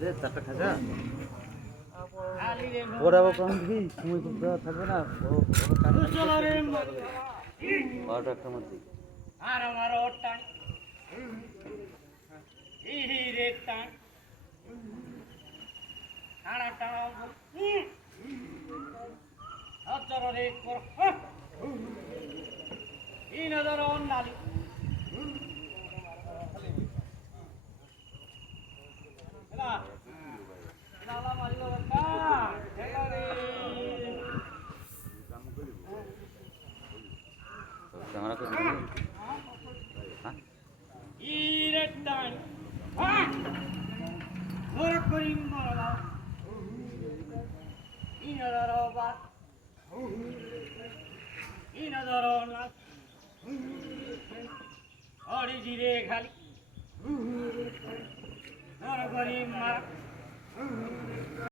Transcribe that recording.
চারটা খাজা ওরা কোন দিকে সময় খুব থাকবে না 12টা একটা মধ্যে আর আমার টান রে টান আড়া টান হাজার রে কর ইন হাজার নালি লালা মারি বাবা হেলারে ক্যামেরা করে হ্যাঁ ইরে টান মোর করিম মারা ইন হাজার বা ইন হাজার না অরি জিরে খালি মোর করিম মারা